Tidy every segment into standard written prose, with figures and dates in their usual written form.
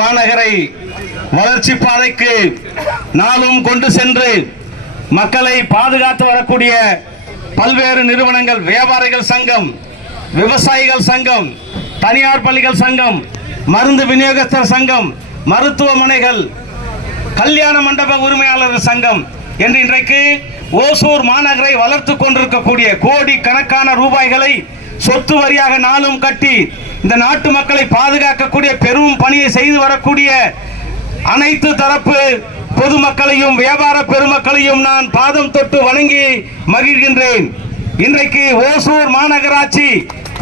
மாநகரை வளர்ச்சி பாதைக்கு நாளும் கொண்டு சென்று மக்களை பாதுகாத்து வரக்கூடிய பல்வேறு நிறுவனங்கள், வியாபாரிகள் சங்கம், விவசாயிகள் சங்கம், தனியார் பள்ளிகள் சங்கம், மருந்து விநியோகஸ்தர் சங்கம், மருத்துவமனைகள், கல்யாண மண்டப உரிமையாளர்கள் சங்கம் என்று இன்றைக்கு ஓசூர் மாநகரை வளர்த்து கொண்டிருக்கக்கூடிய கோடி கணக்கான ரூபாய்களை சொத்து வரியாக நாளும் கட்டி இந்த நாட்டு மக்களை பாதுகாக்கக்கூடிய பெரும் பணியை செய்து வரக்கூடிய அனைத்து தரப்பு பொதுமக்களையும் வியாபார பெருமக்களையும் நான் பாதம் தொட்டு வணங்கி மகிழ்கின்றேன். இன்றைக்கு ஓசூர் மாநகராட்சி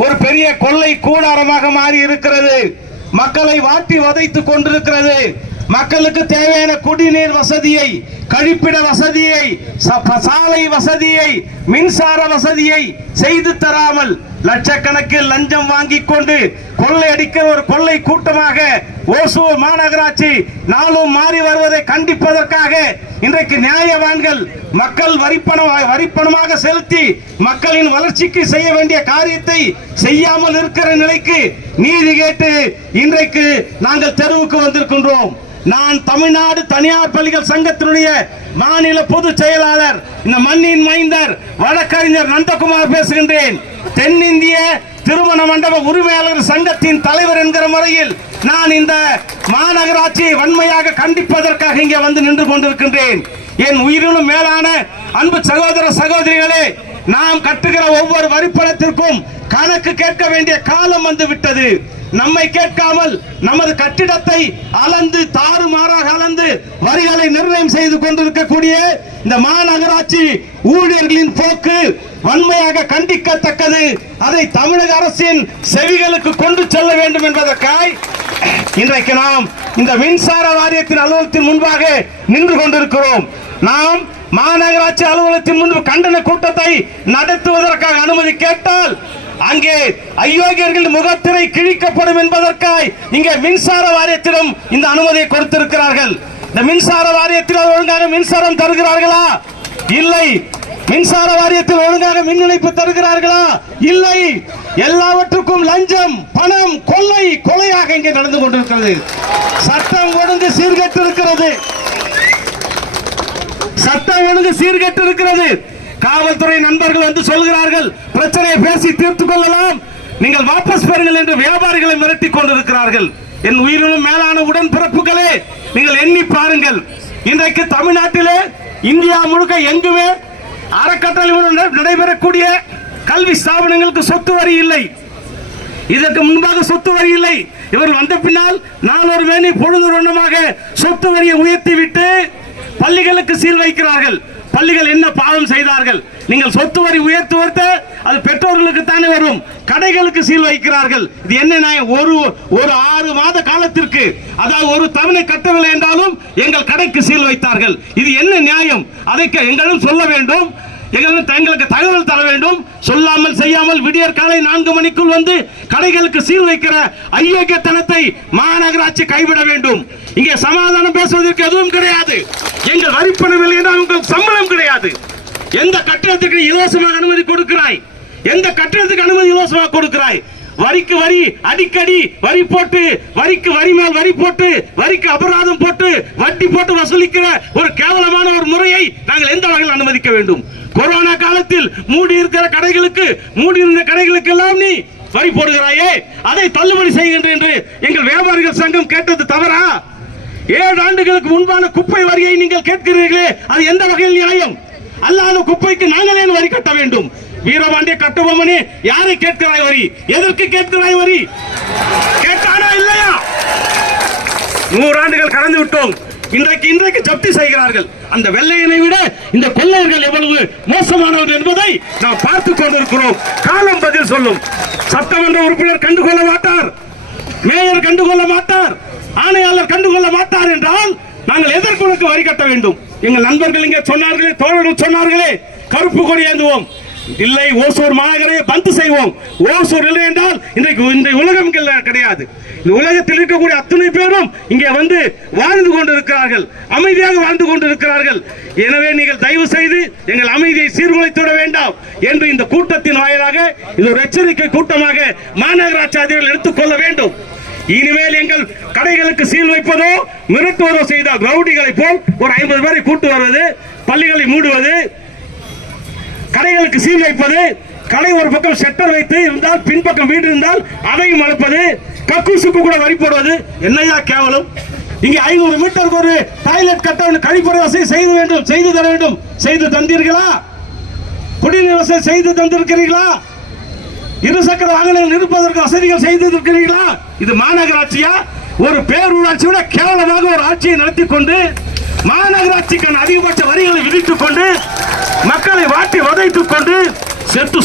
ஒரு பெரிய கொள்ளை கூடாரமாக மாறி இருக்கிறது. மக்களை வாட்டி வதைத்துக் கொண்டிருக்கிறது. மக்களுக்கு தேவையான குடிநீர் வசதியை, கழிப்பிட வசதியை, சாலை வசதியை, மின்சார வசதியை செய்து தராமல் லட்சக்கணக்கில் லஞ்சம் வாங்கிக் கொண்டு கொள்ளையடிக்கிற ஒரு கொள்ளை கூட்டமாக ஓசூர் மாநகராட்சி நாளும் மாறி வருவதை கண்டிப்பதற்காக இன்றைக்கு நியாயவான்கள் மக்கள் வரிப்பணமாக செலுத்தி மக்களின் வளர்ச்சிக்கு செய்ய வேண்டிய காரியத்தை செய்யாமல் இருக்கிற நிலைக்கு நீதி கேட்டு இன்றைக்கு நாங்கள் தெருவுக்கு வந்திருக்கின்றோம். நான் தமிழ்நாடு தனியார் பள்ளிகள் சங்கத்தினுடைய மாநில பொதுச் செயலாளர், இந்த மண்ணின் மைந்தர் வழக்கறிஞர் நந்தகுமார் பேசுகின்றேன். தென்னிந்திய திருமண மண்டப உரிமையாளர் சங்கத்தின் தலைவர் என்கிற முறையில் நான் இந்த மாநகராட்சியை வன்மையாக கண்டிப்பதற்காக இங்கே வந்து நின்று கொண்டிருக்கின்றேன். என் உயிரினும் மேலான அன்பு சகோதர சகோதரிகளே, நாம் கட்டுகிற ஒவ்வொரு வரிப்பணத்திற்கும் கணக்கு கேட்க வேண்டிய காலம் வந்து விட்டது. நம்மை கேட்காமல் நமது கட்டிடத்தை அளந்து தாறுமாறாக அளந்து வரிகளை நிர்ணயம் செய்து கொண்டிருக்கக்கூடிய இந்த மாநகராட்சி ஊழியர்களின் போக்கு வன்மையாக கண்டிக்கத்தக்கது. அதை தமிழக அரசின் செவிகளுக்கு கொண்டு செல்ல வேண்டும் என்பதற்காக இன்றைக்கு நாம் இந்த மின்சார வாரியத்தின் அலுவலகத்தின் முன்பாக நின்று கொண்டிருக்கிறோம். நாம் மாநகராட்சி அலுவலகத்தின் முன்பு கண்டன கூட்டத்தை நடத்துவதற்காக அனுமதி கேட்டால் அங்கே அயோக்கியர்கள் முகத்திரை கிழிக்கப்படும் என்பதற்காக இங்கே மின்சார வாரியத்திடம் இந்த அனுமதியை கொடுத்திருக்கிறார்கள். இந்த மின்சார வாரியத்தில் ஒழுங்காக மின்சாரம் தருகிறார்களா? இல்லை. மின்சார வாரியத்தில் ஒழுங்காக மின் இணைப்பு தருகிறார்களா? இல்லை. எல்லாவற்றுக்கும் லஞ்சம், பணம், கொலையாக இங்கே நடந்து கொண்டிருக்கிறது. சட்டம் ஒழுங்கு சீர்கெட்டு இருக்கிறது. சட்டம் ஒழுங்கு சீர்கெட்டு இருக்கிறது. காவல்துறை நண்பர்கள் வந்து சொல்கிறார்கள், பிரச்சனையை பேசி தீர்த்துக் கொள்ளலாம், நீங்கள் வாபஸ் பெறுங்கள் என்று வியாபாரிகளை மிரட்டிக் கொண்டிருக்கிறார்கள். என் உயிரினும் மேலான உடன்பிறப்புகளே, நீங்கள் எண்ணி பாருங்கள். இன்றைக்கு தமிழ்நாட்டிலே, இந்தியா முழுக்க எங்குமே அறக்கட்டளை நடைபெறக்கூடிய கல்வி ஸ்தாபனங்களுக்கு சொத்து வரி இல்லை. இதற்கு முன்பாக சொத்து வரி இல்லை. இவர்கள் வந்த பின்னால் நாளொரு வேணி பொழுது வண்ணமாக சொத்து வரியை உயர்த்திவிட்டு பள்ளிகளுக்கு சீல் வைக்கிறார்கள். பள்ளிகள் என்ன பாவம் செய்தார்கள்? நீங்கள் சொத்து வரி உயர்த்துவத அது பெற்றோர்களுக்கு தானே வரும். கடைகளுக்கு சீல் வைக்கிறார்கள். இது என்ன நியாயம்? ஒரு 6 மாத காலத்திற்கு, அதாவது ஒரு தவணை கட்டவில்லை என்றாலும் எங்கள் கடைக்கு சீல் வைத்தார்கள். இது என்ன நியாயம்? அதை எங்களும் சொல்ல வேண்டும், எங்களுக்கு தகவல் தர வேண்டும். சொல்லாமல் செய்யாமல் விடியற் காலை 4 மணிக்குள் வந்து கடைகளுக்கு சீல் வைக்கிற அயோக்கியத்தனத்தை மாநகராட்சி கைவிட வேண்டும். இங்கே சமாதானம் பேசுவதற்கு எதுவும் கிடையாது. எங்கள் வரிப்பணம் இல்லை என்றால் உங்களுக்கு சம்பளம் கிடையாது. எந்த கட்டணத்துக்கு இலவசமாக அனுமதி கொடுக்கிறாய்? எந்த கட்டணத்துக்கு அனுமதி இலவசமாக கொடுக்கிறாய்? வரிக்கு வரி, அடிக்கடி வரி போட்டு, வரிக்கு வரி மேல் வரி போட்டு, வரிக்கு அபராதம் போட்டு, வட்டி போட்டு வசூலிக்கிற ஒரு கேவலமான ஒரு முறையை நாங்கள் எந்த வகையில் அனுமதிக்க வேண்டும்? கொரோனா காலத்தில் மூடி இருக்கிற கடைகளுக்கு, மூடி இருந்த கடைகளுக்கு எல்லாம் நீ வரி போடுகிறாயே, அதை தள்ளுபடி செய்கின்ற என்று எங்கள் வியாபாரிகள் சங்கம் கேட்டது தவறா? 7 ஆண்டுகளுக்கு முன்பான குப்பை வரியை நீங்கள் கேட்கிறீர்களே, அது எந்த வகையில் நியாயம்? அல்லாத குப்பைக்கு நாங்கள் ஏன் வரி கட்ட வேண்டும்? வீரபாண்டிய கட்டபொம்மனே, யாரை கேட்கிறாய் வரி? எதற்கு கேட்கிறாய் வரி? கேட்டானா இல்லையா? 100 ஆண்டுகள் கடந்து விட்டோம். இன்றைக்கு ஜப்தி செய்கிறார்கள். அந்த வெள்ளையனை விட இந்த கொள்ளையர்கள் எவ்வளவு மோசமானவர்கள் என்பதை நாம் பார்த்துக் கொண்டிருக்கிறோம். காலம் பதில் சொல்லும். சட்டமன்ற உறுப்பினர் கண்டுகொள்ள மாட்டார், மேயர் கண்டுகொள்ள மாட்டார், ஆணையாளர் கண்டுகொள்ள மாட்டார் என்றால் நாங்கள் எதற்கு உனக்கு வரி கட்ட வேண்டும்? எங்கள் நண்பர்கள் இங்கே சொன்னார்களே, தோழர்கள் சொன்னார்களே, கருப்பு கொடி ஏந்துவோம். இல்லை, ஓசூர் மாநகரை பந்து செய்வோம். ஓசூர் இல்லை என்றால் இன்றைக்கு இந்த உலகம் கிடையாது. இந்த உலகத்தில் இருக்கக்கூடிய அத்தனை பேரும் இங்கே வந்து வாழ்ந்து கொண்டிருக்கிறார்கள், அமைதியாக வாழ்ந்து கொண்டிருக்கிறார்கள். எனவே நீங்கள் தயவு செய்து எங்கள் அமைதியை சீர்குலைத்துவிட வேண்டாம் என்று இந்த கூட்டத்தின் வாயிலாக இது ஒரு எச்சரிக்கை கூட்டமாக மாநகராட்சி அதிகாரிகள் எடுத்துக்கொள்ள வேண்டும். இனிமேல் எங்கள் கடைகளுக்கு சீல் வைப்பதோ மிரட்டுவதோ செய்த ரவுடிகளை போல் ஒரு 50 பேரை கூட்டு வருவது, பள்ளிகளை மூடுவது, கடைகளுக்கு சீல் வைப்பது, கடை ஒரு பக்கம் ஷட்டர் வைத்து இருந்தால் பின்பக்கம் வீடு இருந்தால் அதையும் அழைப்பது, கக்கூசுக்கு கூட வரி போடுவது, என்னையா கேவலம். இங்கே 500 மீட்டருக்கு ஒரு டாய்லெட் கட்ட கழிப்பறை வசதி செய்து தர வேண்டும். செய்து தந்தீர்களா? குடிநீர் வசதி செய்து தந்திருக்கிறீர்களா? இருசக்கர வாகனங்கள் நிற்பதற்கு வசதிகள் செய்திருக்கிறீர்களா? இது மாநகராட்சியா? ஒரு பேரூராட்சி விட கேவலமாக ஒரு ஆட்சியை நடத்தி கொண்டு மாநகராட்சிக்கான அதிகபட்ச வரிகளை விதித்துக் கொண்டு மக்களை வாட்டி வதைத்துக் கொண்டு செத்து